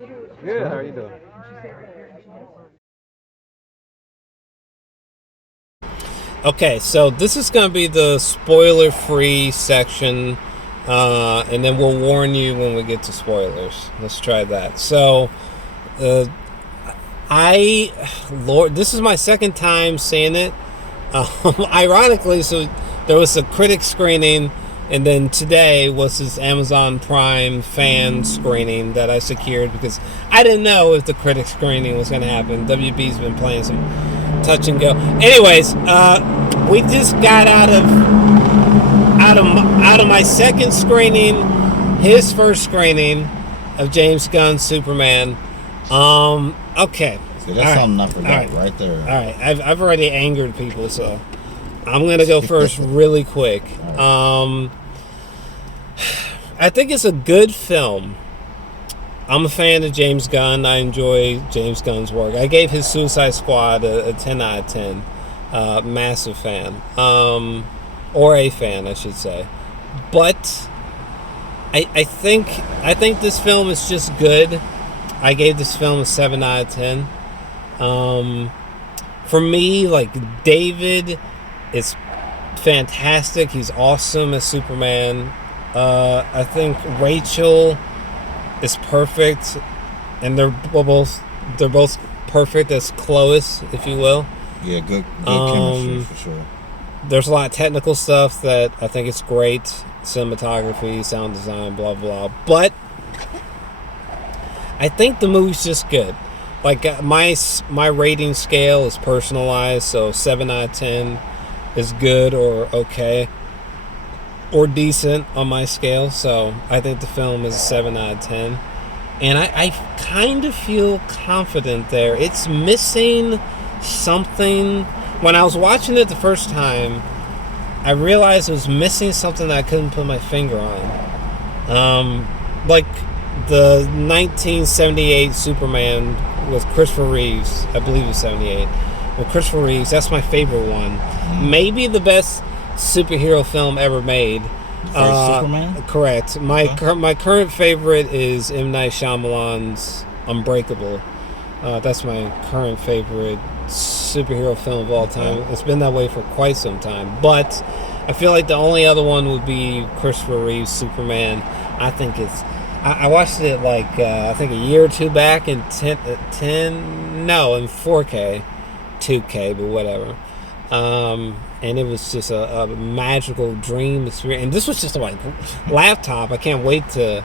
Good. How are you doing? Okay, so this is going to be the spoiler-free section, and then we'll warn you when we get to spoilers. Let's try that. So, Lord, this is my second time seeing it. Ironically, so there was a critic screening, and then today was this Amazon Prime fan screening that I secured because I didn't know if the critic screening was going to happen. WB's been playing some touch and go. Anyways, we just got out of my second screening, his first screening of James Gunn's Superman. Okay. See, that's something I forgot right there. All right, I've already angered people, so I'm gonna go first really quick. I think it's a good film. I'm a fan of James Gunn. I enjoy James Gunn's work. I gave his Suicide Squad a 10 out of 10. Massive fan. Or a fan, I should say. But I think this film is just good. I gave this film a 7 out of 10. For me, like, David is fantastic. He's awesome as Superman. I think Rachel is perfect, and they're both perfect as Clois, if you will. Yeah, good chemistry for sure. There's a lot of technical stuff that I think is great, cinematography, sound design, blah blah. But I think the movie's just good. Like, my rating scale is personalized, so 7 out of 10 is good or okay or decent on my scale. So I think the film is a 7 out of 10. And I kind of feel confident there. It's missing something. When I was watching it the first time, I realized it was missing something that I couldn't put my finger on. Like the 1978 Superman with Christopher Reeves. I believe it was 78. With Christopher Reeves, that's my favorite one. Maybe the best superhero film ever made. Superman? Correct. My current favorite is M. Night Shyamalan's Unbreakable. That's my current favorite superhero film of all time. It's been that way for quite some time. But I feel like the only other one would be Christopher Reeve's Superman. I think it's... I watched it like, I think a year or two back in 4K. 2K, but whatever. And it was just a magical dream experience. And this was just like laptop. I can't wait to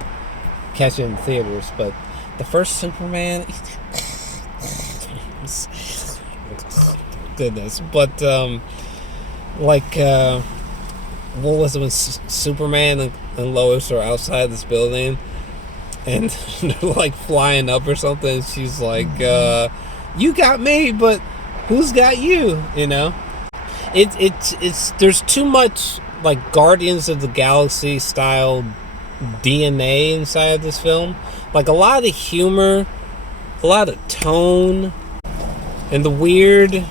catch it in theaters. But the first Superman, goodness. But what was it when Superman and Lois are outside this building, and they're like flying up or something? And she's like, "You got me, but who's got you?" You know. It's there's too much like Guardians of the Galaxy style DNA inside this film. Like a lot of the humor, a lot of tone, and the weird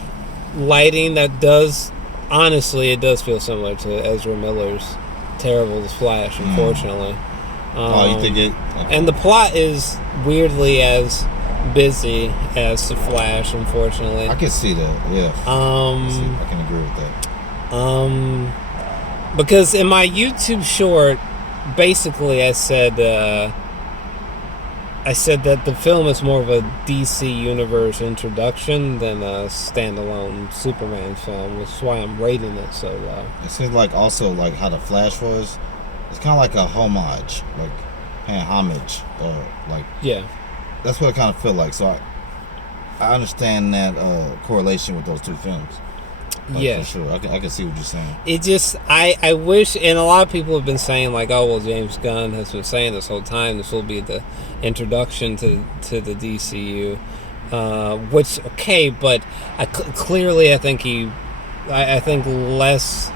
lighting that does, honestly, it does feel similar to Ezra Miller's terrible Flash, unfortunately. You think it? Okay. And the plot is weirdly as busy as the Flash, unfortunately. I can see that. Yeah. I can agree with that. Because in my YouTube short, basically I said that the film is more of a DC Universe introduction than a standalone Superman film, which is why I'm rating it so low. It seems like also like how the Flash was. It's kind of like a homage, like paying homage, like yeah. That's what it kind of feel like. So I understand that correlation with those two films. Yeah, for sure. I can see what you're saying. It just I wish, and a lot of people have been saying like, oh well, James Gunn has been saying this whole time this will be the introduction to the DCU, which okay, but clearly I think I think less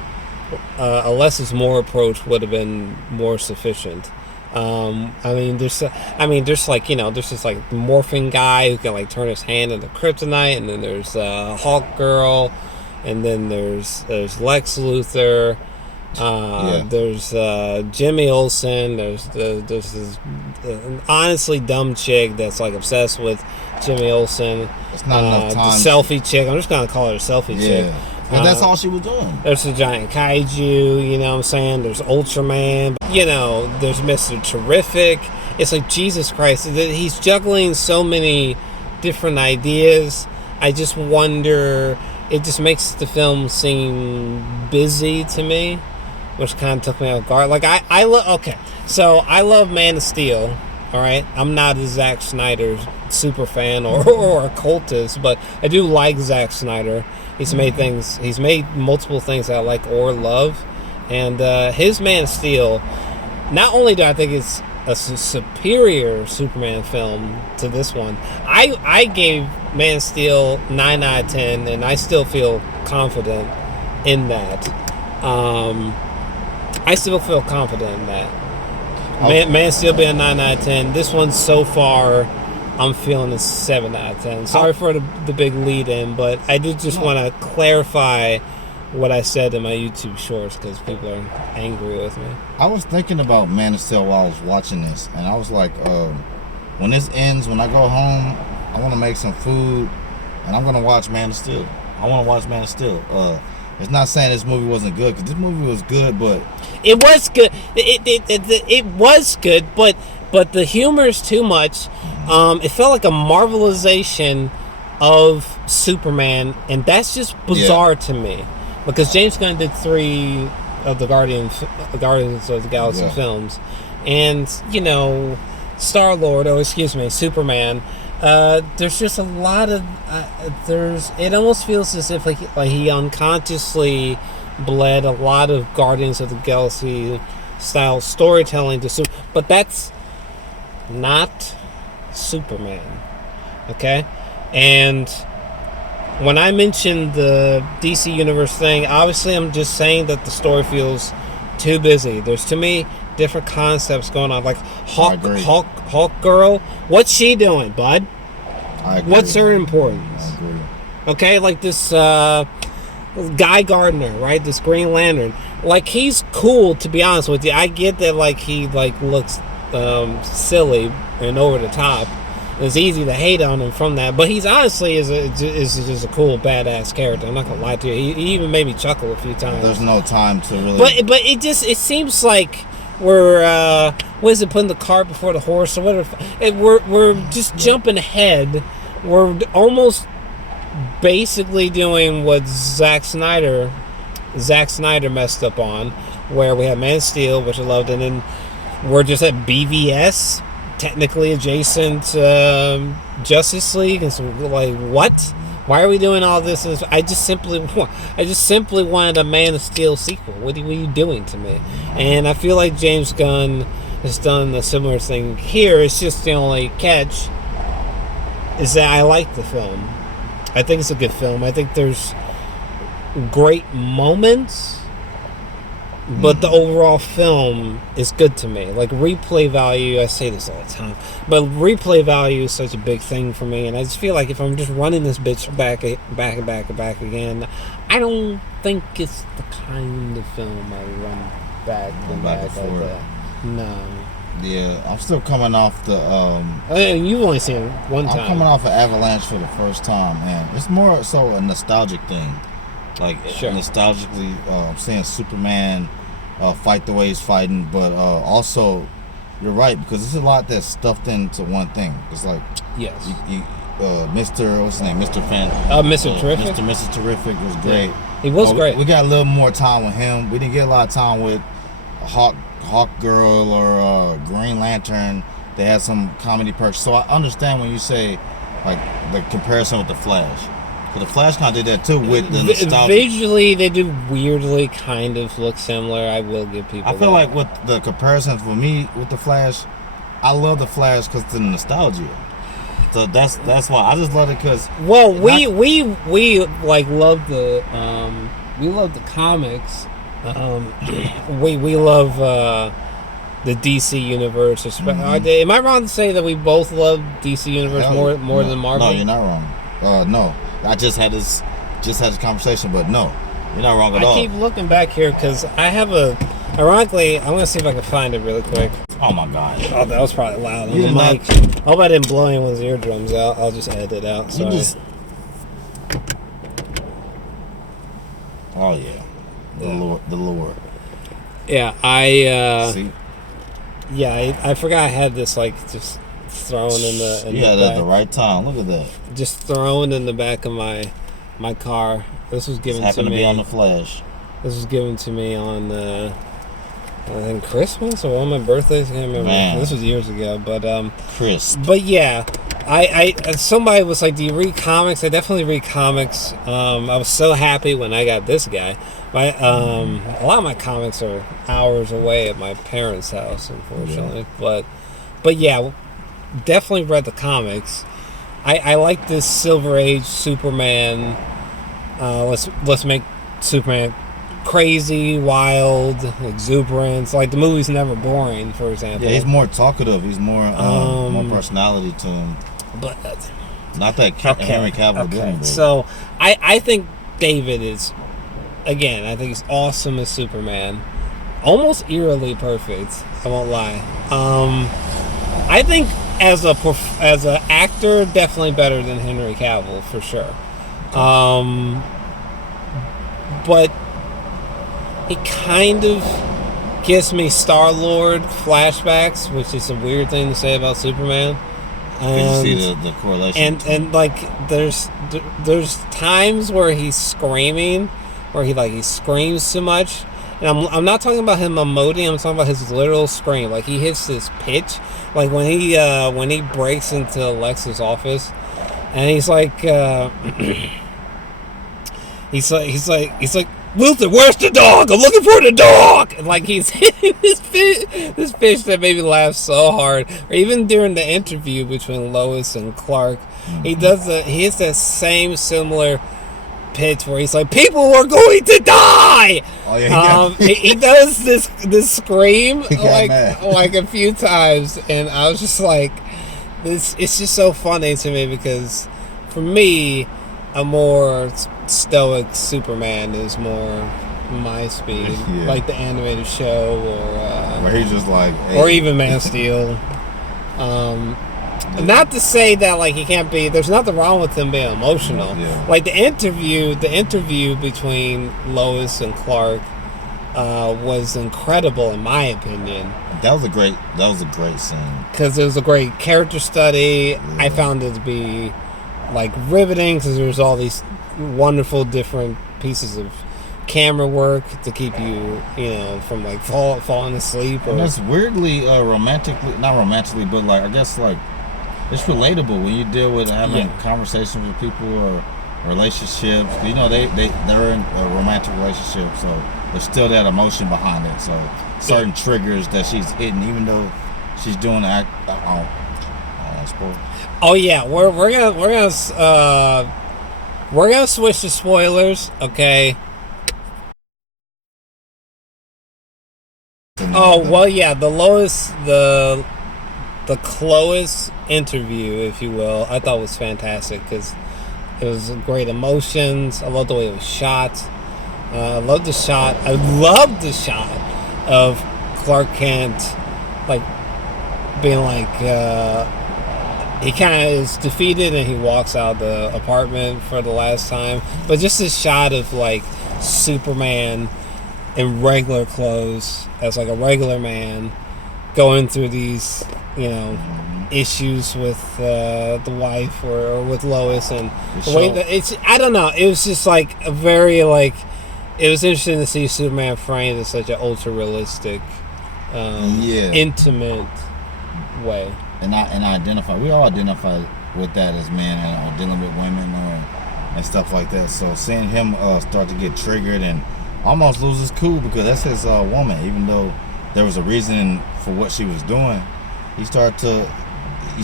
a less is more approach would have been more sufficient. There's like, you know, there's this like morphing guy who can like turn his hand into kryptonite, and then there's Hawk Girl, and then there's Lex Luthor. There's Jimmy Olsen. There's this honestly dumb chick that's like obsessed with Jimmy Olsen. It's not enough time. The selfie chick. I'm just gonna call her a selfie chick. And that's all she was doing. There's the giant kaiju. You know what I'm saying? There's Ultraman. You know, there's Mr. Terrific. It's like, Jesus Christ. He's juggling so many different ideas. I just wonder. It just makes the film seem busy to me, which kind of took me off guard. Like, I love Man of Steel, all right? I'm not a Zack Snyder super fan or a cultist, but I do like Zack Snyder. He's made multiple things that I like or love, and his Man of Steel, not only do I think it's a superior Superman film to this one, I gave Man of Steel 9 out of 10, and I still feel confident in that. I still feel confident in that. Man of Steel being a 9 out of 10. This one so far, I'm feeling a 7 out of 10. Sorry for the big lead in, but I did just want to clarify what I said in my YouTube shorts because people are angry with me. I was thinking about Man of Steel while I was watching this, and I was like, when this ends, when I go home, I want to make some food, and I'm going to watch Man of Steel. I want to watch Man of Steel. It's not saying this movie wasn't good, because this movie was good, but... It was good. It was good, but the humor is too much. It felt like a marvelization of Superman, and that's just bizarre to me. Because James Gunn did 3 of the Guardians of the Galaxy films. And, you know, Superman... there's just a lot of it almost feels as if like he unconsciously bled a lot of Guardians of the Galaxy style storytelling but that's not Superman, okay? And when I mentioned the DC Universe thing, obviously I'm just saying that the story feels too busy. There's too many different concepts going on, like Hulk girl. What's she doing, bud? What's her importance? I agree. Okay, like this Guy Gardner, right? This Green Lantern. Like, he's cool, to be honest with you. I get that, like, he looks silly and over the top. It's easy to hate on him from that, but he's honestly is just a cool, badass character. I'm not gonna lie to you. He even made me chuckle a few times. There's no time to really. But it seems like we're putting the cart before the horse or whatever. We're just jumping ahead. We're almost basically doing what Zack Snyder messed up on, where we have Man of Steel, which I loved, and then we're just at BVS, technically adjacent Justice League, and so like, what? Why are we doing all this? I just simply wanted a Man of Steel sequel. What are you doing to me? And I feel like James Gunn has done a similar thing here. It's just the only catch is that I like the film. I think it's a good film. I think there's great moments, but the overall film is good to me. Like, replay value, I say this all the time, but replay value is such a big thing for me, and I just feel like if I'm just running this bitch back again, I don't think it's the kind of film I run back and back like that. No. Yeah, I'm still coming off the... you've only seen it one time. I'm coming off of Avalanche for the first time, and it's more so a nostalgic thing. Like, nostalgically, seeing Superman fight the way he's fighting, but also, you're right, because there's a lot that's stuffed into one thing. It's like, yes, Mr. What's his name? Mr. Fan. Mr. Terrific. Mr. Terrific was great. Yeah. He was great. We got a little more time with him. We didn't get a lot of time with Hawk Girl or Green Lantern. They had some comedy perks. So I understand when you say, like, the comparison with the Flash. But the Flash kind of did that too with the nostalgia. Visually, they do weirdly kind of look similar. I will give people. I feel like with the comparison for me with the Flash, I love the Flash because the nostalgia. So that's why I just love it because. Well, we like love the comics. We love the DC universe. Am I wrong to say that we both love DC universe more than Marvel? No, you're not wrong. No, I just had this conversation, but no, You're not wrong at all. I keep looking back here because I have a. Ironically, I'm gonna see if I can find it really quick. Oh my God! Oh, that was probably loud on You the did mic. not- I hope I didn't blow anyone's eardrums out. I'll just edit it out. You Sorry. just. Oh yeah, the Lord. Yeah, See, I forgot I had this like just thrown in the. In yeah, the at back. the right time. Look at that. Just thrown in the back of my car. This was given Just to happened me. to be on the flash. This was given to me on I think Christmas or one of my birthdays. I can't remember. Man. This was years ago, but Chris. But yeah, I somebody was like, "Do you read comics?" I definitely read comics. I was so happy when I got this guy. A lot of my comics are hours away at my parents' house, unfortunately. Yeah. But yeah, definitely read the comics. I like this Silver Age Superman. Let's make Superman crazy, wild, exuberant. Like the movie's never boring, for example. Yeah, he's more talkative. He's more personality to him. But Not that Henry Cavill didn't. So I think David is, again, I think he's awesome as Superman. Almost eerily perfect. I won't lie. I think as a actor, definitely better than Henry Cavill for sure. But he kind of gives me Star-Lord flashbacks, which is a weird thing to say about Superman. And you see the correlation. And like there's times where he's screaming, where he screams too much. And I'm not talking about him emoting. I'm talking about his literal scream. Like he hits this pitch. Like when he breaks into Lex's office, and he's like, he's like. Luther, where's the dog? I'm looking for the dog. And like he's hitting this pitch that made me laugh so hard. Or even during the interview between Lois and Clark, he hits that same similar pitch where he's like, "People are going to die." Oh yeah, he does this scream mad. like a few times, and I was just like, this. It's just so funny to me because for me, a more stoic Superman is more my speed, Yeah. like the animated show, or where he's just like, hey. or even Man of Steel. Not to say that like he can't be. There's nothing wrong with him being emotional. Yeah. Like the interview between Lois and Clark was incredible in my opinion. That was a great scene Because it was a great character study. Yeah. I found it to be like riveting because there was all these wonderful different pieces of camera work to keep you from like falling asleep. And that's weirdly not romantically, but like I guess like it's relatable when you deal with having conversations with people or relationships. They're in a romantic relationship, so there's still that emotion behind it. So certain triggers that she's hitting, even though she's doing the act. Spoiler. Oh yeah, we're gonna switch to spoilers, okay? Oh well, yeah, the Chlois interview, if you will, I thought was fantastic because it was great emotions. I loved the way it was shot. I loved the shot. I loved the shot of Clark Kent, like being like. He kind of is defeated and he walks out the apartment for the last time. But just this shot of like Superman in regular clothes as like a regular man going through these, issues with the wife or with Lois and the way that I don't know. It was just like a very like it was interesting to see Superman framed in such an ultra realistic, intimate way. And we all identify with that as men and dealing with women and stuff like that. So seeing him start to get triggered and almost lose his cool because that's his woman, even though there was a reason for what she was doing, you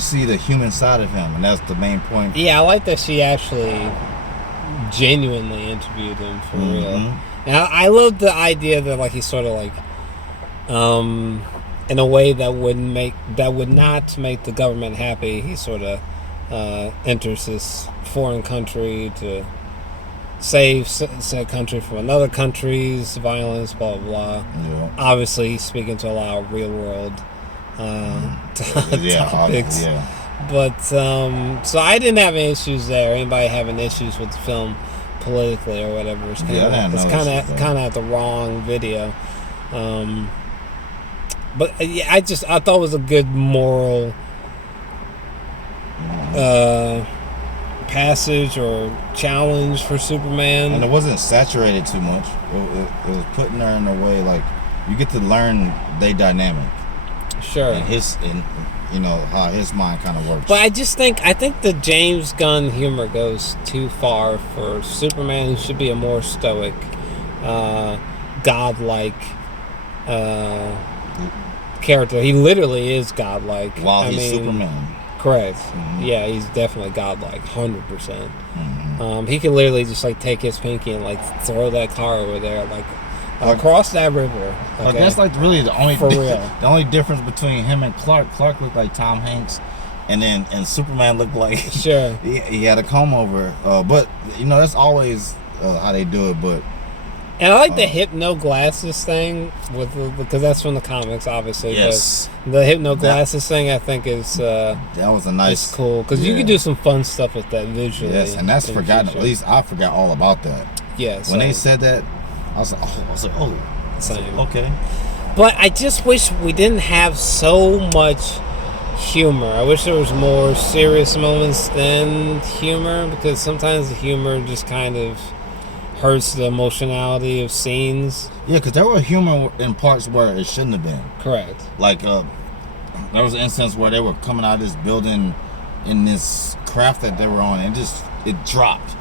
see the human side of him, and that's the main point. Yeah, I like that she actually genuinely interviewed him for real. Now I love the idea that like he's sort of like in a way that would not make the government happy. He sort of enters this foreign country to save said country from another country's violence, blah blah blah. Yeah. Obviously, speaking to a lot of real world topics. Yeah. But so I didn't have any issues there. Anybody having issues with the film politically or whatever? It's kind of at the wrong video. But yeah, I thought it was a good moral passage or challenge for Superman, and it wasn't saturated too much. It was putting her in a way like you get to learn their dynamic. Sure. And you know how his mind kind of works. But I think the James Gunn humor goes too far for Superman, who should be a more stoic, godlike character. He literally is godlike. While he's Superman. Correct. Mm-hmm. Yeah, he's definitely godlike, 100%. Mm-hmm. He can literally just like take his pinky and like throw that car over there, like across that river. Okay? Like that's like really the only for real. The only difference between him and Clark. Clark looked like Tom Hanks, and Superman looked like sure he had a comb over. But you know that's always how they do it. But and I like the hypno glasses thing because that's from the comics, obviously. Yes. But the hypno glasses thing, I think, is that was a nice. It's cool because you can do some fun stuff with that visually. Yes, and that's forgotten. At least I forgot all about that. Yes. When they said that, I was like, oh, same. Okay. But I just wish we didn't have so much humor. I wish there was more serious moments than humor, because sometimes the humor just kind of hurts the emotionality of scenes. Yeah, because there were humor in parts where it shouldn't have been. Correct. Like, there was an instance where they were coming out of this building in this craft that they were on, and it dropped.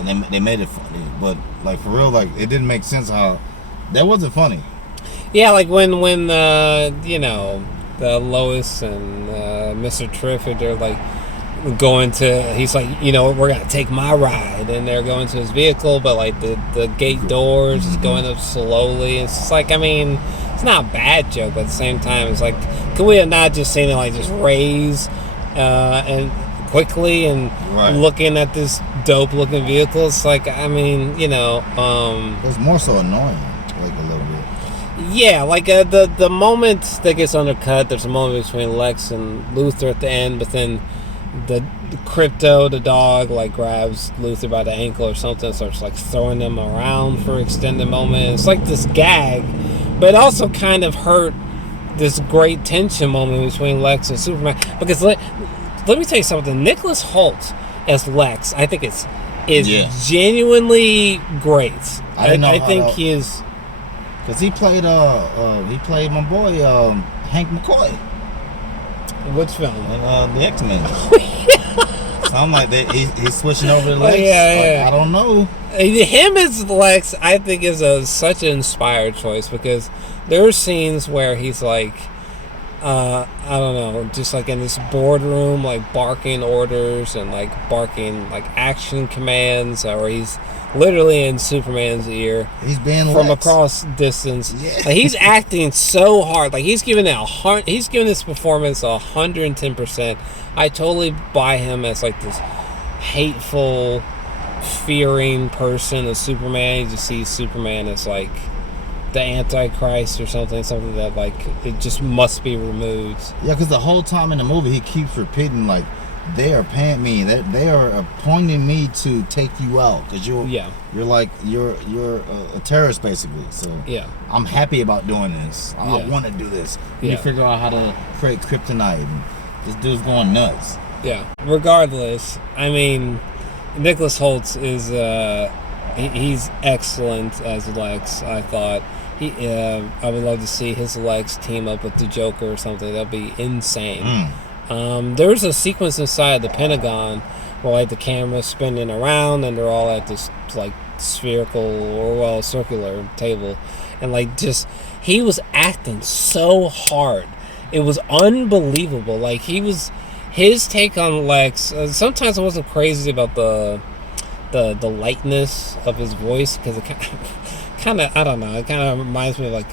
And they made it funny. But, like, for real, like, it didn't make sense how... That wasn't funny. Yeah, like when you know, the Lois and Mr. Terrific, they're like going to, he's like, you know, we're gonna take my ride, and they're going to his vehicle, but like the gate doors is going up slowly. It's just like, I mean, it's not a bad joke, but at the same time, it's like, could we have not just seen it like just raise and quickly and looking at this dope looking vehicle? It's like, I mean, you know, it was more so annoying, like a little bit. Yeah, like the moment that gets undercut, there's a moment between Lex and Luthor at the end, but then the Crypto, the dog, like grabs Luthor by the ankle or something, starts like throwing them around for extended moment. It's like this gag, but it also kind of hurt this great tension moment between Lex and Superman. Because let me tell you something, Nicholas Hoult as Lex, I think is genuinely great. I think he is. Cause he played my boy Hank McCoy. Which film? In the X-Men. So I'm like, he's switching over to Lex. I don't know. Him as Lex, I think, is such an inspired choice, because there are scenes where he's like, I don't know, just like in this boardroom, like barking orders and like barking like action commands, or he's literally in Superman's ear. He's being from Lex. across distance. Yeah. Like, he's acting so hard. Like, he's giving this performance 110%. I totally buy him as like this hateful, fearing person of Superman. You just see Superman as like the Antichrist or something that like it just must be removed. Yeah, because the whole time in the movie he keeps repeating like, they are paying me. They are appointing me to take you out, because you're a terrorist basically. So yeah, I'm happy about doing this. I want to do this. You figure out how to create kryptonite. And this dude's going nuts. Yeah. Regardless, I mean, Nicholas Hoult is he's excellent as Lex. I thought I would love to see his Lex team up with the Joker or something. That'd be insane. There's a sequence inside the Pentagon where like the camera's spinning around and they're all at this like spherical or circular table, and like just he was acting so hard, it was unbelievable. Like his take on Lex. Sometimes I wasn't crazy about the lightness of his voice, because it kind of I don't know. It kind of reminds me of like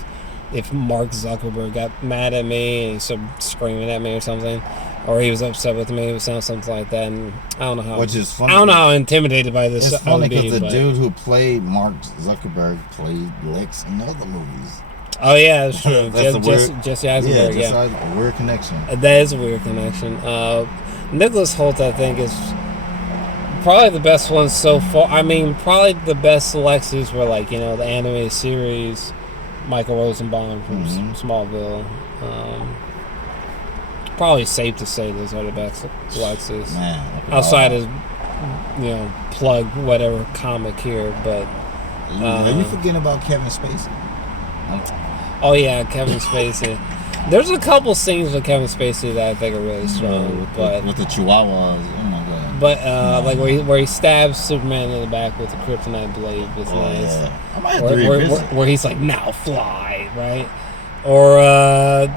if Mark Zuckerberg got mad at me and he started screaming at me or something, or he was upset with me, it would sound something like that. And I don't know how. Which is funny. I don't know how intimidated by this. It's funny because the dude who played Mark Zuckerberg played Lex in other movies. Oh yeah, that's true. That's Jesse Eisenberg. A weird connection. That is a weird connection. Nicholas Hoult, I think, is probably the best one so far. I mean, probably the best Lexes were like, the animated series, Michael Rosenbaum from Smallville. Probably safe to say those are the best Lexes. Man, outside of, plug whatever comic here, but. Are you forgetting about Kevin Spacey? Oh yeah, Kevin Spacey. There's a couple scenes with Kevin Spacey that I think are really strong, but with the Chihuahuas, oh my god. But like where he stabs Superman in the back with the kryptonite blade was nice. Yeah. I might have to revisit. Where he's like, now fly, right? Or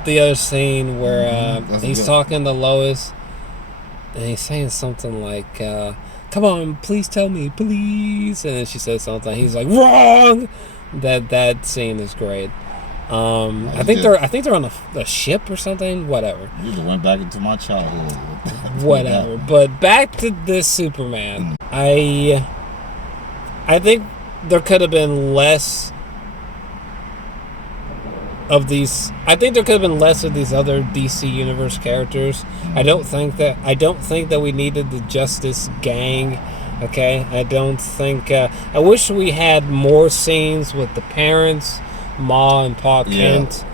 the other scene where he's talking to Lois and he's saying something like, "Come on, please tell me, please," and then she says something. He's like, "Wrong." That scene is great. I think they're on a ship or something. Whatever. You just went back into my childhood. Whatever. But back to this Superman. I think there could have been less of these. I think there could have been less of these other DC Universe characters. I don't think that we needed the Justice Gang. Okay, I don't think. I wish we had more scenes with the parents, Ma and Pa Kent.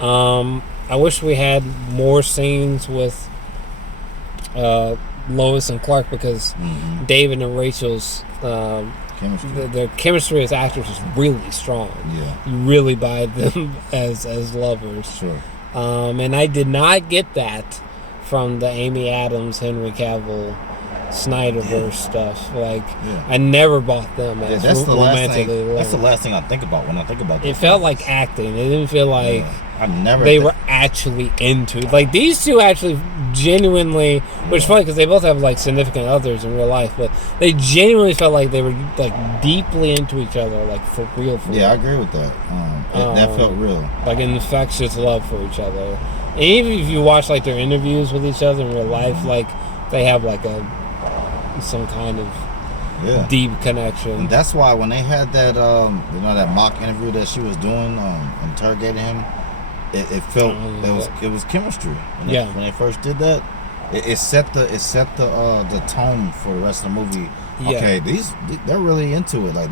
I wish we had more scenes with Lois and Clark because David and Rachel's their chemistry as actors is really strong. Yeah, you really buy them as lovers. Sure. And I did not get that from the Amy Adams, Henry Cavill, Snyderverse stuff. I never bought them as romantically. That's the last thing I think about when I think about it. Felt like acting. It didn't feel like they were actually into it. Like these two actually genuinely, which is funny because they both have like significant others in real life, but they genuinely felt like they were like deeply into each other, like for real. I agree with that. That felt real. Like an infectious love for each other. And even if you watch like their interviews with each other in real life, like they have like some kind of deep connection. And that's why when they had that that mock interview that she was doing, interrogating him, it felt it was chemistry. When they first did that, it set the tone for the rest of the movie. Yeah. Okay, they're really into it. Like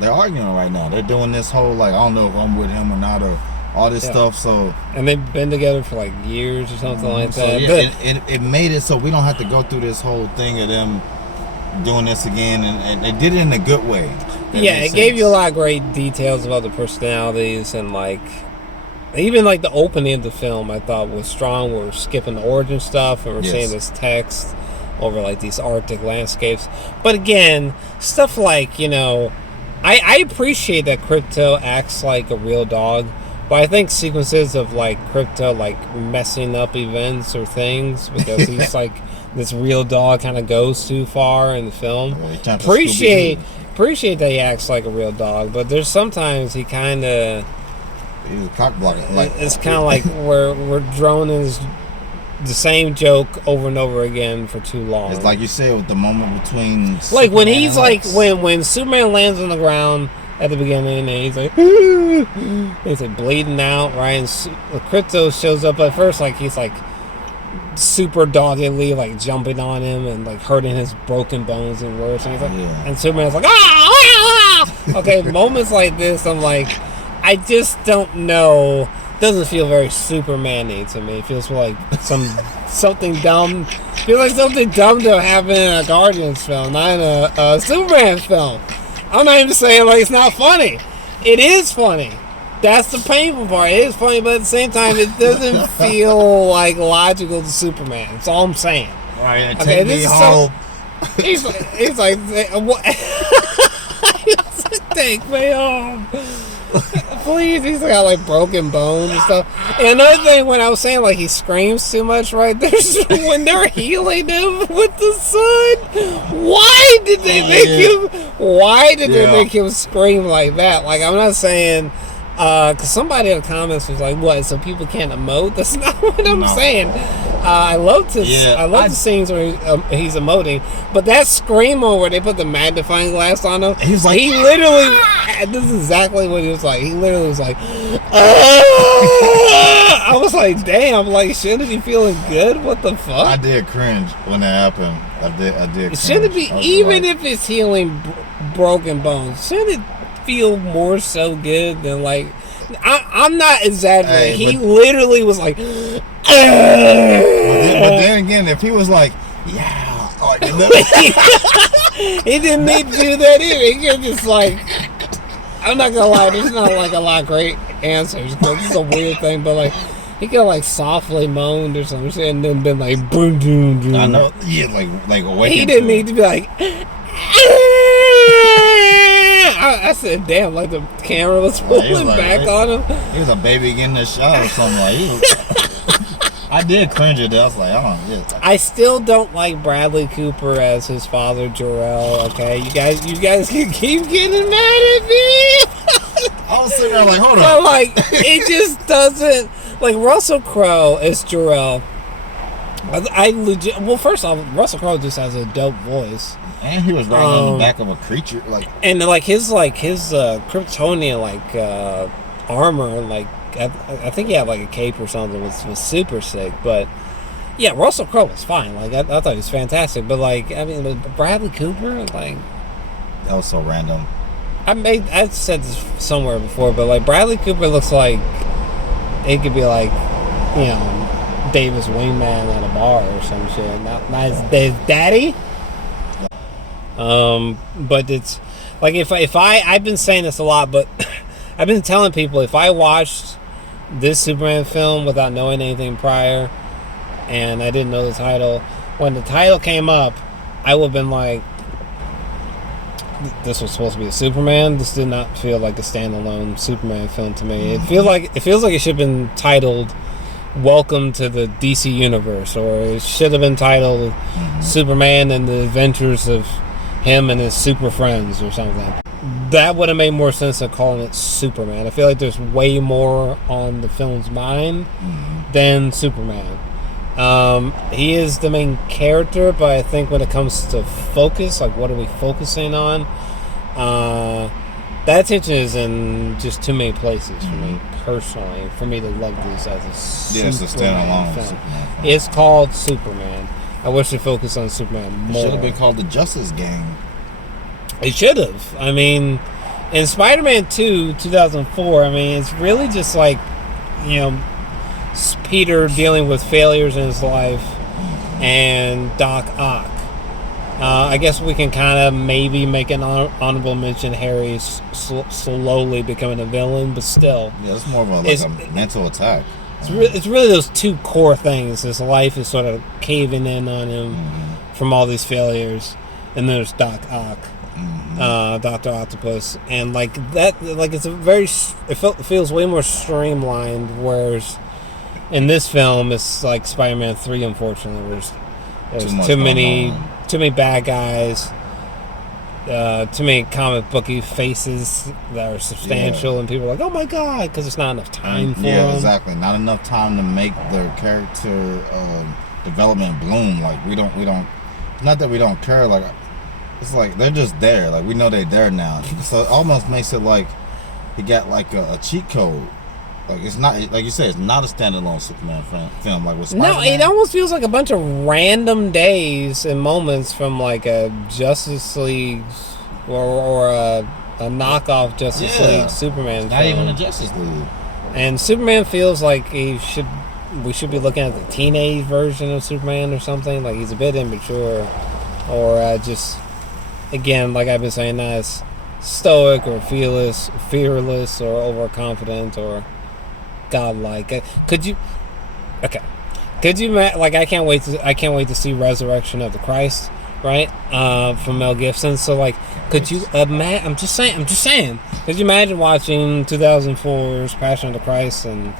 they're arguing right now. They're doing this whole like, I don't know if I'm with him or not, or all this stuff. So, and they've been together for like years or something like that. It made it so we don't have to go through this whole thing of them doing this again, and they did it in a good way. It gave you a lot of great details about the personalities, and like even like the opening of the film I thought was strong. We're skipping the origin stuff and we're seeing this text over like these Arctic landscapes. But again, stuff like, I appreciate that Crypto acts like a real dog, but I think sequences of like Crypto like messing up events or things because he's like this real dog kind of goes too far in the film. Appreciate that he acts like a real dog, but there's sometimes he kind of he's a cock blocker. It's kind of like we're droning the same joke over and over again for too long. It's like you said with the moment between like Superman when he's like when Superman lands on the ground at the beginning and he's like he's like bleeding out, right? And Crypto shows up at first like he's like super doggedly like jumping on him and like hurting his broken bones and worse, and he's like and Superman's like okay, moments like this I'm like, I just don't know. Doesn't feel very Superman-y to me. It feels like something dumb. Feels like something dumb to happen in a Guardians film, not in a Superman film. I'm not even saying like it's not funny. It is funny. That's the painful part. It is funny, but at the same time, it doesn't feel like logical to Superman. That's all I'm saying. All right, take me home. He's like, what? Take me home. Please, he's got like broken bones and stuff. And another thing, when I was saying like he screams too much, right? There's when they're healing him with the sun. Why did they make him? Why did they make him scream like that? Like I'm not saying Because somebody in the comments was like, "What? So people can't emote?" That's not what I'm saying. I love the scenes where he's emoting, but that screamo where they put the magnifying glass on him, he's like, he literally. This is exactly what he was like. He literally was like, I was like, damn, like, shouldn't he be feeling good? What the fuck? I did cringe when that happened. I did. Cringe. Shouldn't it be, even if it's healing broken bones, shouldn't it feel more so good than like? I'm not exaggerating. He literally was like, but then again, if he was like, yeah, like, he didn't need to do that either. He could just like, I'm not gonna lie, there's not like a lot of great answers because it's a weird thing, but like he could like softly moaned or some shit and then been like boom doom doom. I know, yeah, like awakened. He didn't need to be like. I said, damn, like the camera was pulling back on him. He was a baby getting a shot or something. Like, I did cringe at that. I was like, I still don't like Bradley Cooper as his father, Jor-Els. Okay, you guys can keep getting mad at me. I was sitting there like, hold on. But like, it just doesn't. Like Russell Crowe as Jor-Els. Well, first off, Russell Crowe just has a dope voice. And he was riding on the back of a creature, like, and like his Kryptonian armor, like I think he had like a cape or something, was super sick. But yeah, Russell Crowe was fine. Like I thought he was fantastic. But like I mean, Bradley Cooper, like that was so random. I said this somewhere before, but like Bradley Cooper looks like it could be like, you know, Davis wingman at a bar or some shit. Not his daddy. But it's like if I've been saying this a lot, but I've been telling people if I watched this Superman film without knowing anything prior and I didn't know the title, when the title came up, I would have been like, this was supposed to be a Superman. This did not feel like a standalone Superman film to me. It feels like it should have been titled Welcome to the DC Universe, or it should have been titled Superman and the Adventures of him and his super friends or something. That would have made more sense than calling it Superman. I feel like there's way more on the film's mind than Superman. He is the main character, but I think when it comes to focus, like what are we focusing on, that attention is in just too many places for me personally, for me to love this as a Superman film. It's called Superman. I wish they focused on Superman more. It should have been called the Justice Gang. It should have. I mean, in Spider-Man 2, 2004, I mean, it's really just like, you know, Peter dealing with failures in his life and Doc Ock. I guess we can kind of maybe make an honorable mention Harry slowly becoming a villain, but still. Yeah, it's more of a mental attack. It's really those two core things. His life is sort of caving in on him from all these failures, and there's Doc Ock, Dr. Octopus, and like that. Like it's it feels way more streamlined. Whereas in this film, it's like Spider-Man 3. Unfortunately, there's too many bad guys. Too many comic booky faces that are substantial, and people are like, "Oh my god!" because it's not enough time for them. Yeah, exactly. Not enough time to make their character development bloom. Like we don't. Not that we don't care. Like it's like they're just there. Like we know they're there now. So it almost makes it like he got like a cheat code. Like it's not, like you said, it's not a standalone Superman film like with Spider-Man. No, it almost feels like a bunch of random days and moments from like a Justice League or a knockoff Justice League Superman not film. Even a Justice League. And Superman feels like we should be looking at the teenage version of Superman or something. Like he's a bit immature, or just again, like I've been saying, not as stoic or fearless or overconfident or godlike. Could you like I can't wait to see Resurrection of the Christ, right? From Mel Gibson. So like, could you imagine? I'm just saying. Could you imagine watching 2004's Passion of the Christ and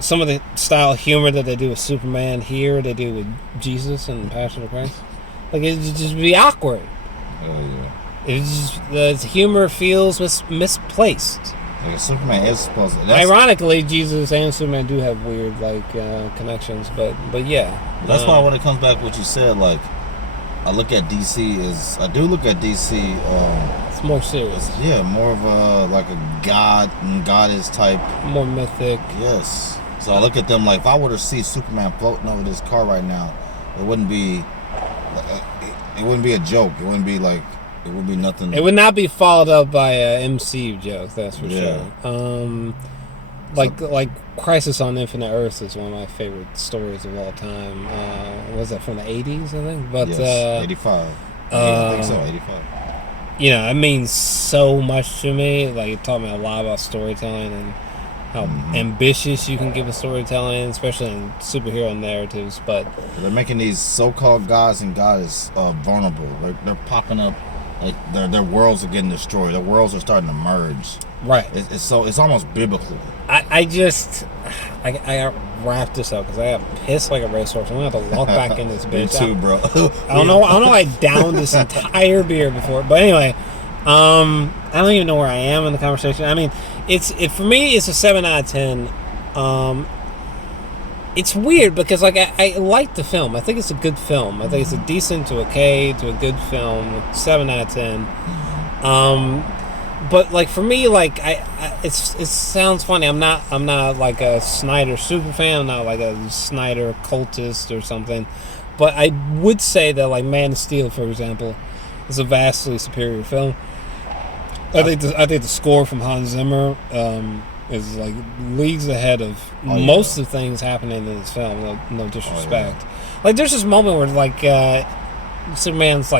some of the style of humor that they do with Superman here, they do with Jesus and Passion of the Christ? Like it'd just be awkward. Oh yeah. The humor feels misplaced. Like Superman is supposed to. Ironically, Jesus and Superman do have weird connections, but yeah. That's why when it comes back to what you said, like I do look at DC. It's more serious. Yeah, more of a god and goddess type. More mythic. Yes. So I look at them like if I were to see Superman floating over this car right now, it wouldn't be a joke. It would be nothing. It would not be followed up by a MCU joke, that's for sure. Like Crisis on Infinite Earths is one of my favorite stories of all time. Was that from the 80s, I think? But yes, 85. I think so, 85. It means so much to me. Like, it taught me a lot about storytelling and how ambitious you can get with storytelling, especially in superhero narratives. But they're making these so-called gods and goddesses vulnerable. They're popping up. Like their worlds are getting destroyed. Their worlds are starting to merge. Right. It's almost biblical. I got wrap this up because I got pissed like a racehorse. I'm gonna have to walk back in this bitch. Me too, bro. I don't know. I downed this entire beer before, but anyway, I don't even know where I am in the conversation. I mean, for me, it's a 7 out of 10. It's weird because I like the film. I think it's a good film. I think it's a decent to okay to a good film. 7 out of 10. But for me, it sounds funny. I'm not like a Snyder super fan. I'm not like a Snyder cultist or something. But I would say that Man of Steel, for example, is a vastly superior film. I think the score from Hans Zimmer is leagues ahead of most of the things happening in this film. No disrespect. There's this moment where Superman's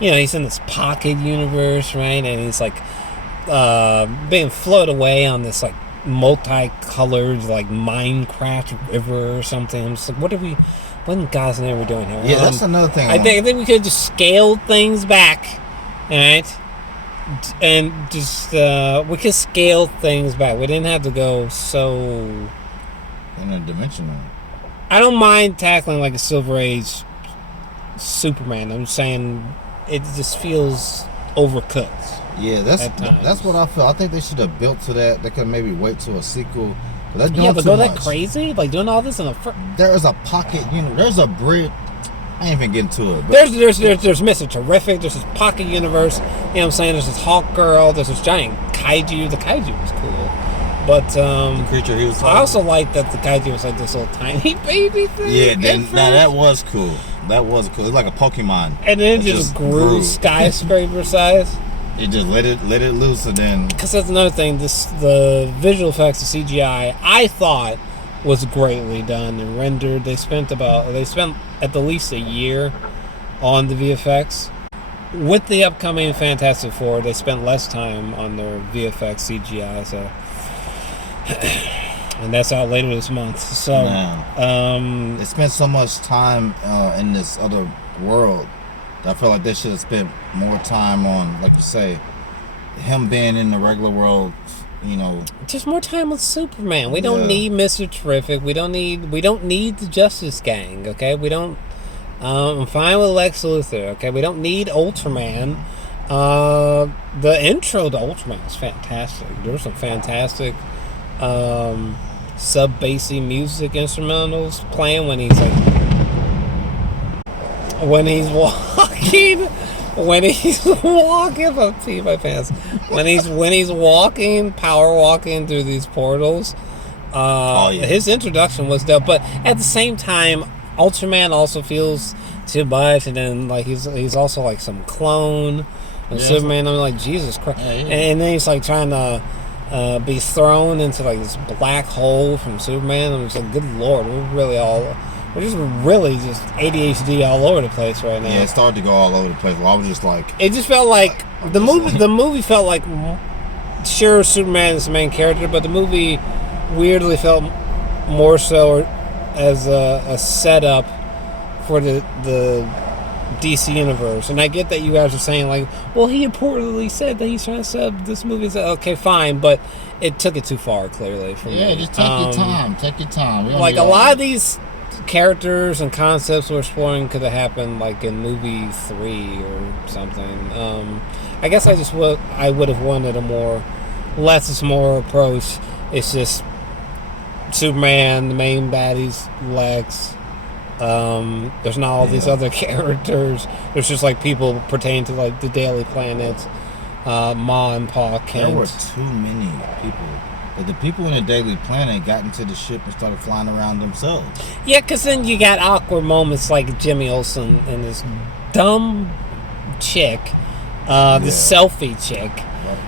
he's in this pocket universe, right? And he's being floated away on this multicolored Minecraft river or something. I'm just what in God's name are we doing here? Yeah, that's another thing. I think we could have just scaled things back, right? And just we could scale things back. We didn't have to go so interdimensional. I don't mind tackling a Silver Age Superman. I'm just saying it just feels overcooked. Yeah, that's what I feel. I think they should have built to that. They could maybe wait till a sequel. But go that crazy, doing all this in there is a pocket. There's a bridge. I ain't even getting to it. There's Mr. Terrific. There's this pocket universe. You know what I'm saying? There's this Hawk Girl. There's this giant kaiju. The kaiju was cool. But the creature he was. I also like that the kaiju was this little tiny baby thing. Yeah, that was cool. That was cool. It's like a Pokemon. And then it just grew skyscraper size. It just let it loose, and then. Because that's another thing. The visual effects, the CGI, I thought was greatly done and rendered. They spent at the least a year on the VFX. With the upcoming Fantastic Four, they spent less time on their VFX CGI, so and that's out later this month. So they spent so much time in this other world that I feel like they should have spent more time on, like you say, him being in the regular world. Just more time with Superman. We don't need Mr. Terrific. We don't need the Justice Gang. Okay, we don't. I'm fine with Lex Luthor. Okay, we don't need Ultraman. The intro to Ultraman was fantastic. There were some fantastic sub-bassy music instrumentals playing when he's walking. When he's walking, I'll pee my pants. When he's walking, power walking through these portals, his introduction was dope. But at the same time, Ultraman also feels too much, and then he's also some clone of Superman. I'm Jesus Christ, and then he's trying to be thrown into this black hole from Superman. I'm just good Lord, we're just really just ADHD all over the place right now. Yeah, it started to go all over the place. Well, I was just it just felt like the movie. The movie felt like sure Superman is the main character, but the movie weirdly felt more so as a setup for the DC universe. And I get that you guys are saying he reportedly said that he's trying to set up this movie. Okay, fine, but it took it too far clearly for me. Yeah, just take your time. Take your time. A lot of these characters and concepts we're exploring could have happened like in movie 3 or something. I guess I would have wanted a more less is more approach. It's just Superman, the main baddie's Lex. There's not all these other characters. There's just like people pertaining to like the Daily Planet, Ma and Pa Kent. There were too many people. Like the people in the Daily Planet got into the ship and started flying around themselves. Yeah, because then you got awkward moments like Jimmy Olsen and this dumb chick, this selfie chick.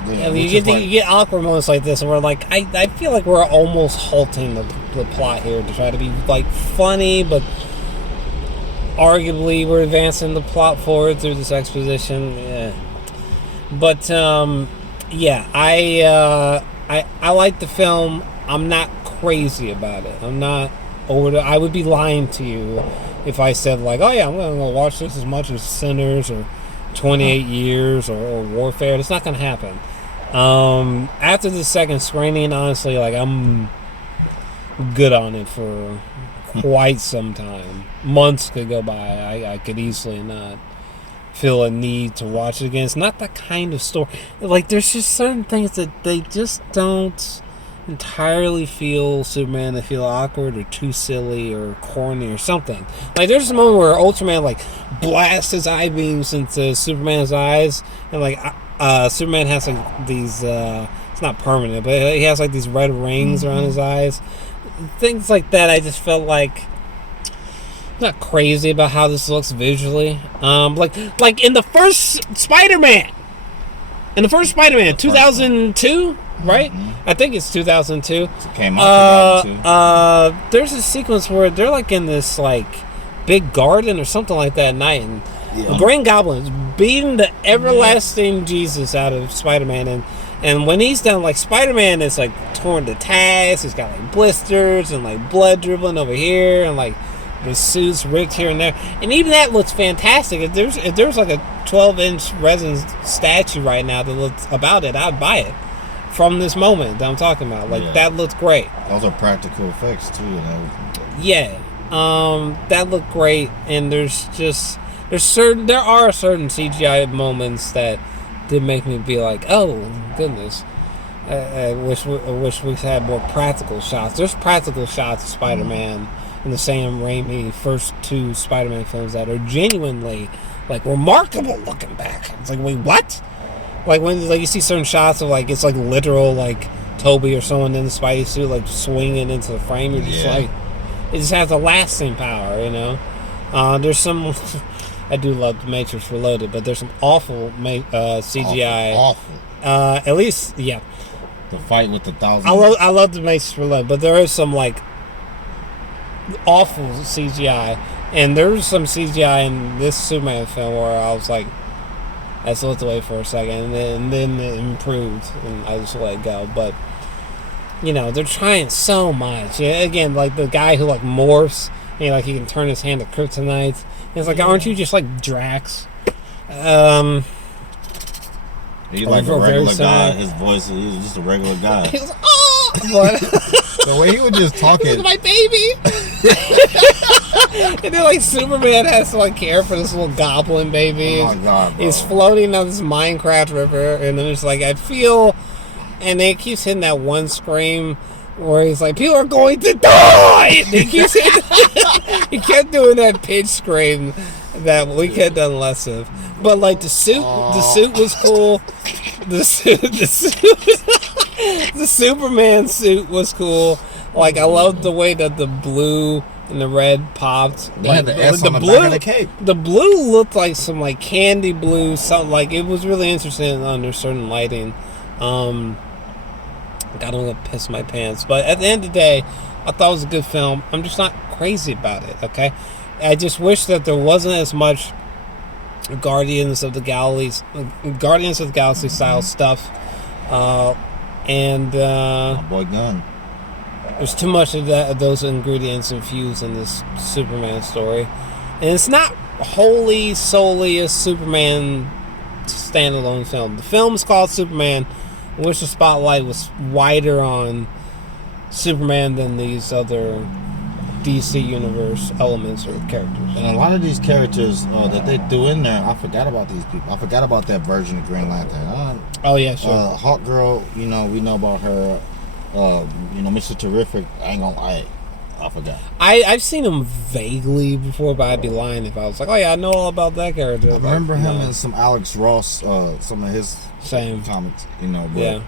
You get awkward moments like this, and we're like, I feel like we're almost halting the plot here to try to be like funny, but arguably we're advancing the plot forward through this exposition. Yeah. But I like the film. I'm not crazy about it. I'm not I would be lying to you if I said like, oh yeah, I'm gonna watch this as much as Sinners or 28 Years or Warfare. It's not gonna happen. After the second screening, honestly, like I'm good on it for quite some time. Months could go by. I could easily not feel a need to watch it again. It's not that kind of story. Like there's just certain things that they just don't entirely feel Superman. They feel awkward or too silly or corny or something. Like there's a moment where Ultraman like blasts his eye beams into Superman's eyes, and like Superman has like these it's not permanent, but he has like these red rings around his eyes. Things like that. I just felt like not crazy about how this looks visually. Like in the first Spider-Man. 2002, right? I think it's 2002. It came out 2002. There's a sequence where they're like in this like big garden or something like that at night, and the Green Goblin is beating the everlasting Jesus out of Spider-Man, and when he's done, like Spider-Man is like torn to tags. He's got like blisters and like blood dribbling over here, and like the suit's rigged here and there, and even that looks fantastic. If there's like a 12-inch resin statue right now that looks about it, I'd buy it from this moment that I'm talking about. Like that looks great. Those are practical effects too, and everything. Yeah, that looked great. And there are certain CGI moments that did make me be like, oh goodness. I wish we had more practical shots. There's practical shots of Spider-Man in the Sam Raimi first 2 Spider-Man films that are genuinely like remarkable looking back. It's like, wait, what? Like when like you see certain shots of like it's like literal like Toby or someone in the Spidey suit like swinging into the frame. You're just like, it just has a lasting power, you know. There's some I do love The Matrix Reloaded, but there's some awful CGI. Awful. At least, yeah. The fight with the 1,000. I love The Matrix Reloaded, but there is some like awful CGI, and there was some CGI in this Superman film where I was like, I just looked away for a second, and then it improved, and I just let it go. But you know, they're trying so much. Yeah, again, like the guy who like morphs, and like he can turn his hand to kryptonite. And it's like, aren't you just like Drax? He's like a regular guy. His voice, he was just a regular guy. He was, but the way he was just talking. Look at my baby. And then like Superman has to like care for this little goblin baby. Oh my God, bro. He's floating on this Minecraft river, and then it's like I feel, and then it keeps hitting that one scream where he's like, people are going to die. And he kept doing that pitch scream that we could have done less of. But like the suit was cool. The Superman suit was cool. Like I loved the way that the blue and the red popped. They had the S on the back of the cape. The blue looked like some like candy blue, something like it was really interesting under certain lighting. I don't want to piss my pants, but at the end of the day, I thought it was a good film. I'm just not crazy about it. Okay, I just wish that there wasn't as much Guardians of the Galaxy style stuff, and boy Gunn. There's too much of those ingredients infused in this Superman story, and it's not wholly solely a Superman standalone film. The film's called Superman, in which the spotlight was wider on Superman than these other DC Universe elements or characters. And a lot of these characters that they threw in there, I forgot about these people. I forgot about that version of Green Lantern. Oh yeah, sure. Hawk Girl, we know about her. Mr. Terrific. I forgot. I've seen him vaguely before, but I'd be lying if I was like, oh yeah, I know all about that character. I remember him in some Alex Ross, some of his comics. But yeah.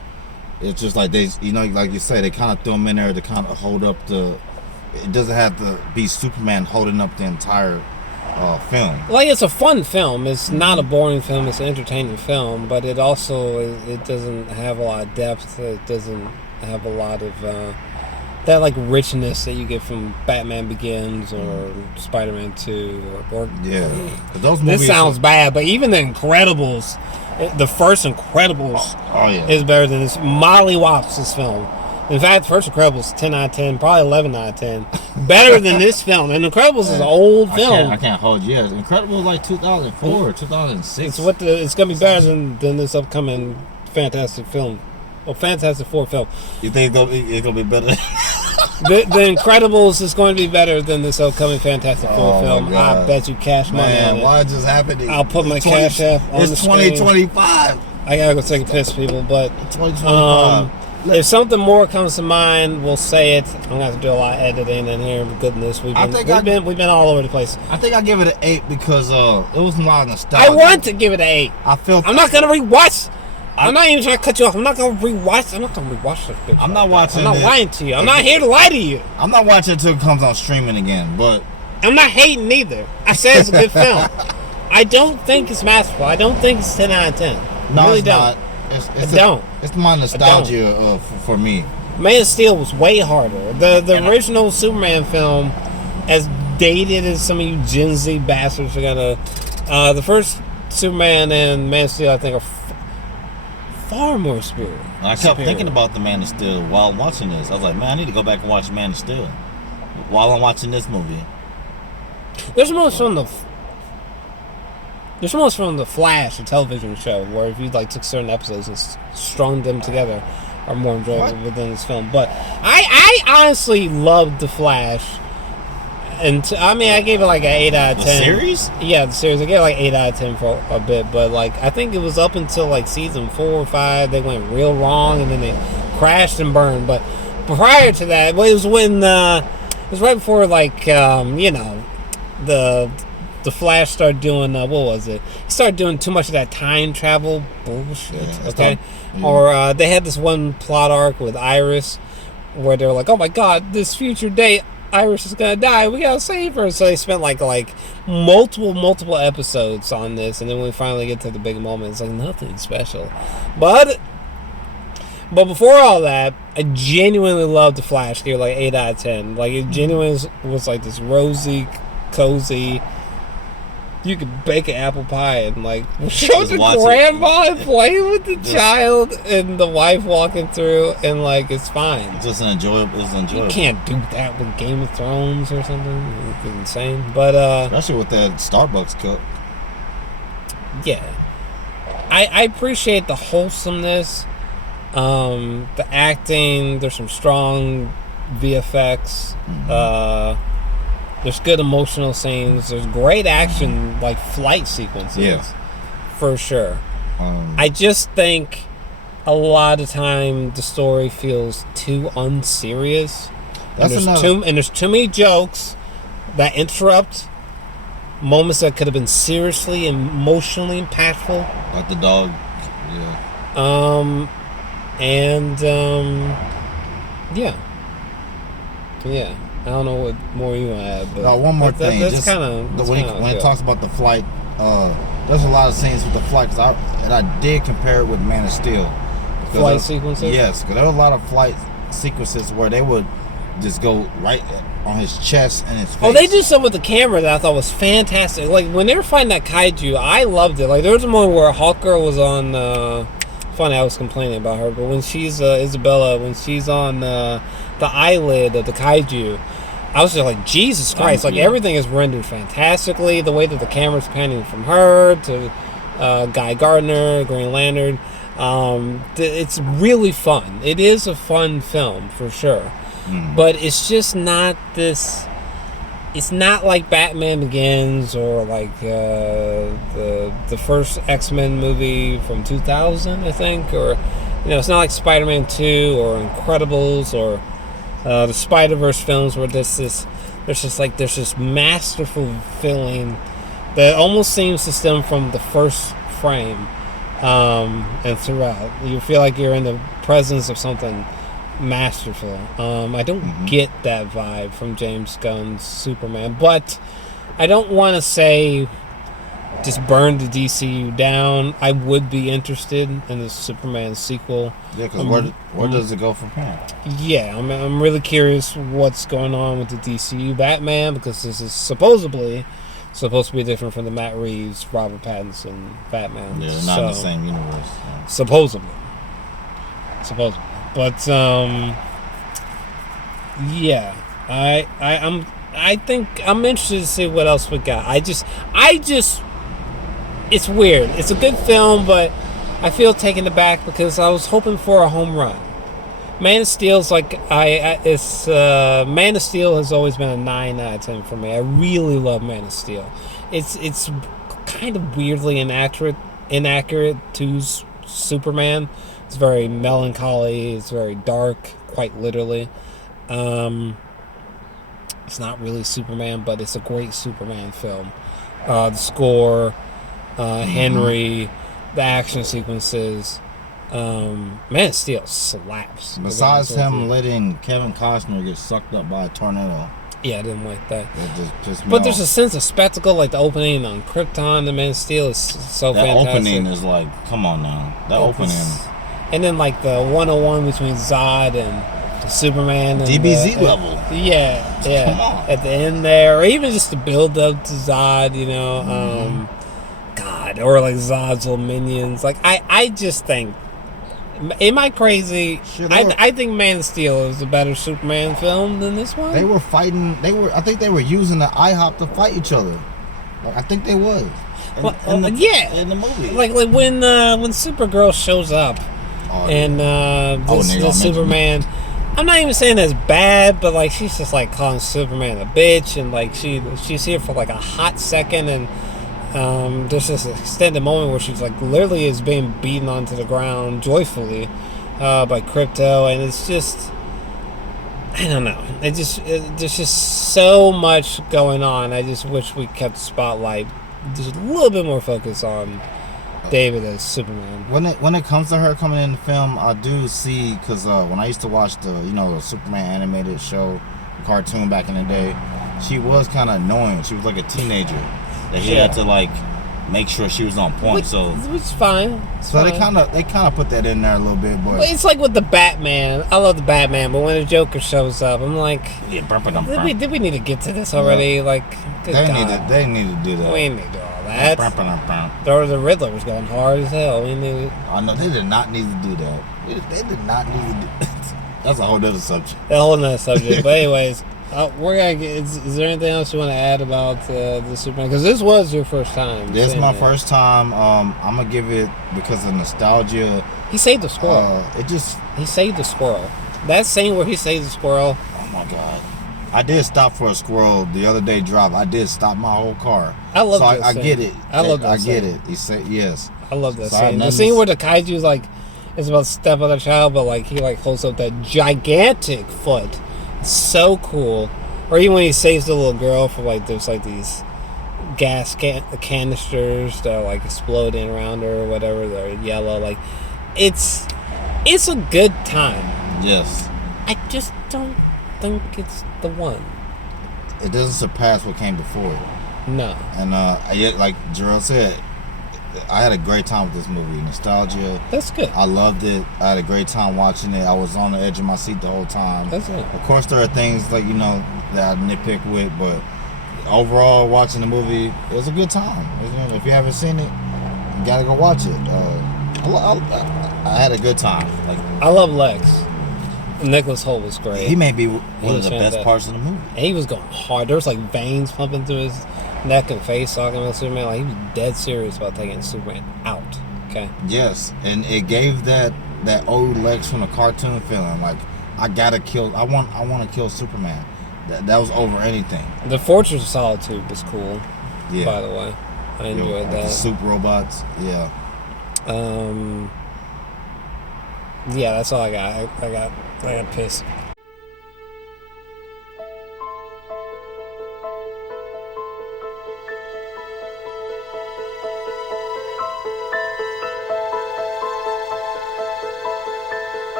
It's just like they, like you say, they kind of threw him in there to kind of hold up the. It doesn't have to be Superman holding up the entire film. Like, it's a fun film. It's not a boring film. It's an entertaining film, but it also it doesn't have a lot of depth. It doesn't have a lot of that like richness that you get from Batman Begins or Spider-Man 2 or yeah. Those movies. This sounds bad, but even The Incredibles, the first Incredibles, is better than this. Molly Wops this film. In fact, the first Incredibles 10 out of 10, probably 11 out of 10. Better than this film. And Incredibles is an old film. I can't hold you. Incredibles like 2004 or 2006. It's going to be better than this upcoming Fantastic film. Well, Fantastic Four film. You think it's going to be better? The Incredibles is going to be better than this upcoming Fantastic Four film. I bet you cash money on it. Why is this happening? I'll put my cash app on the screen. It's 2025. I gotta go take a piss, people. But 2025. If something more comes to mind, we'll say it. I'm gonna have to do a lot of editing in here. Goodness, we've been all over the place. I think I give it an 8 because it was a lot of nostalgia. I want to give it an 8. I'm not gonna rewatch. I'm not even trying to cut you off. I'm not gonna rewatch. I'm not gonna rewatch this picture. I'm not watching. I'm not lying to you. I'm not here to lie to you. I'm not watching until it comes on streaming again. But I'm not hating either. I said it's a good film. I don't think it's masterful. I don't think it's 10 out of 10. No, I really it's don't. not. I don't. It's my nostalgia for me. Man of Steel was way harder. The original Superman film, as dated as some of you Gen Z bastards are gonna, the first Superman and Man of Steel, I think, are far more superior. I kept thinking about the Man of Steel while watching this. I was like, man, I need to go back and watch Man of Steel while I'm watching this movie. There's most from the Flash, a television show, where if you took certain episodes and strung them together, are more enjoyable within this film. But I honestly loved the Flash, and I gave it like an 8 out of 10. The series? Yeah, the series. I gave it like 8 out of 10 for a bit, but I think it was up until like season 4 or 5 they went real wrong, and then they crashed and burned. But prior to that, it was when it was right before the Flash started doing, what was it? He started doing too much of that time travel bullshit, okay? Or they had this one plot arc with Iris where they're like, oh my god, this future day, Iris is gonna die, we gotta save her. So they spent like multiple episodes on this, and then when we finally get to the big moment, it's like nothing special. But before all that, I genuinely loved the Flash. Gave it like 8 out of 10. Like, it genuinely was like this rosy, cozy, you could bake an apple pie and show the grandma and play with the child and the wife walking through, and it's fine. It's enjoyable. You can't do that with Game of Thrones or something. It's insane. But especially with that Starbucks cup. Yeah, I appreciate the wholesomeness, the acting. There's some strong VFX. There's good emotional scenes. There's great action, flight sequences, for sure. I just think a lot of time the story feels too unserious. And there's too many jokes that interrupt moments that could have been seriously and emotionally impactful. Like the dog, yeah. I don't know what more you want to add, but one more thing. That's kind of when it talks about the flight, there's a lot of scenes with the flight, and I did compare it with Man of Steel. Flight sequences? Yes, because there were a lot of flight sequences where they would just go right on his chest and his face. Oh, they do something with the camera that I thought was fantastic. Like, when they were fighting that kaiju, I loved it. Like, there was a moment where Hawk Girl was on... funny, I was complaining about her, but when she's Isabela, when she's on the eyelid of the kaiju, I was just like, Jesus Christ! Everything is rendered fantastically. The way that the camera's panning from her to Guy Gardner, Green Lantern, it's really fun. It is a fun film for sure, but it's just not this. it's not like Batman Begins or like the first X-Men movie from 2000, I think, or it's not like Spider-Man 2 or Incredibles or the Spider-Verse films where there's this masterful feeling that almost seems to stem from the first frame and throughout. You feel like you're in the presence of something masterful. I don't get that vibe from James Gunn's Superman, but I don't want to say just burn the DCU down. I would be interested in the Superman sequel. Yeah, because where does it go from here? Yeah, I'm really curious what's going on with the DCU Batman, because this is supposedly supposed to be different from the Matt Reeves, Robert Pattinson Batman. Yeah, they're not in the same universe. Yeah. Supposedly. But yeah, I think I'm interested to see what else we got. I just it's weird. It's a good film, but I feel taken aback because I was hoping for a home run. Man of Steel's like Man of Steel has always been a 9 out of 10 for me. I really love Man of Steel. It's kind of weirdly inaccurate to Superman. It's very melancholy. It's very dark, quite literally. It's not really Superman, but it's a great Superman film. The score, Henry, the action sequences. Man of Steel slaps. Besides him letting Kevin Costner get sucked up by a tornado. Yeah, I didn't like that. But there's a sense of spectacle, like the opening on Krypton. The Man of Steel is so fantastic. That opening is like, come on now. That opening. And then like the 101 between Zod and Superman. And DBZ level. Yeah. Come on. At the end there, or even just the build up to Zod, God, or like Zod's little minions. Like I just think. Am I crazy? I think Man of Steel is a better Superman film than this one. They were fighting. I think they were using the IHOP to fight each other. Like, I think they was. In the movie. Like when Supergirl shows up, the Superman. I'm not even saying that's bad, but like she's just like calling Superman a bitch, and like she's here for like a hot second, and there's this extended moment where she's like literally is being beaten onto the ground joyfully by Crypto, and it's just, I don't know. There's just so much going on. I just wish we kept the spotlight just a little bit more focused on David as Superman. When it comes to her coming in the film, I do see, because when I used to watch the Superman animated show, cartoon back in the day, she was kind of annoying. She was like a teenager. That he had to like make sure she was on point. Which is fine. They kind of put that in there a little bit, but it's like with the Batman. I love the Batman, but when the Joker shows up, I'm like, did we need to get to this already? Yeah. Like, they need to do that. We need to do all that. The Riddler was going hard as hell. I know they did not need to do that. They did not need to do that. That's a whole other subject. But anyways. We're gonna get, is there anything else you want to add about the Superman? Because this was your first time. This is my first time. I'm gonna give it because of nostalgia. He saved the squirrel. He saved the squirrel. That scene where he saved the squirrel. Oh my God! I did stop for a squirrel the other day. I did stop my whole car. I love that scene. I get it. I get it. He said yes. I love that scene. The scene where the kaiju's like is about to step on a child, but like he like holds up that gigantic foot. So cool. Or even when he saves the little girl from like there's like these gas canisters that are like exploding around her or whatever, they're yellow. Like it's a good time. Yes. I just don't think it's the one. It doesn't surpass what came before it. No. And yet, like Jor-Els said, I had a great time with this movie. Nostalgia. That's good. I loved it. I had a great time watching it. I was on the edge of my seat the whole time. That's it. Of course, there are things like that I nitpick with, but overall, watching the movie, it was a good time. If you haven't seen it, you gotta go watch it. I had a good time. Like, I love Lex. Nicholas Hoult was great. He may be one of the best parts of the movie. And he was going hard. There was like veins pumping through his neck and face talking about Superman. Like he was dead serious about taking Superman out. Okay. Yes, and it gave that old Lex from the cartoon feeling. Like I want to kill Superman. that was over anything. The Fortress of Solitude was cool. Yeah. By the way, I enjoyed that. The soup robots. Yeah. Yeah, that's all I got. I got pissed.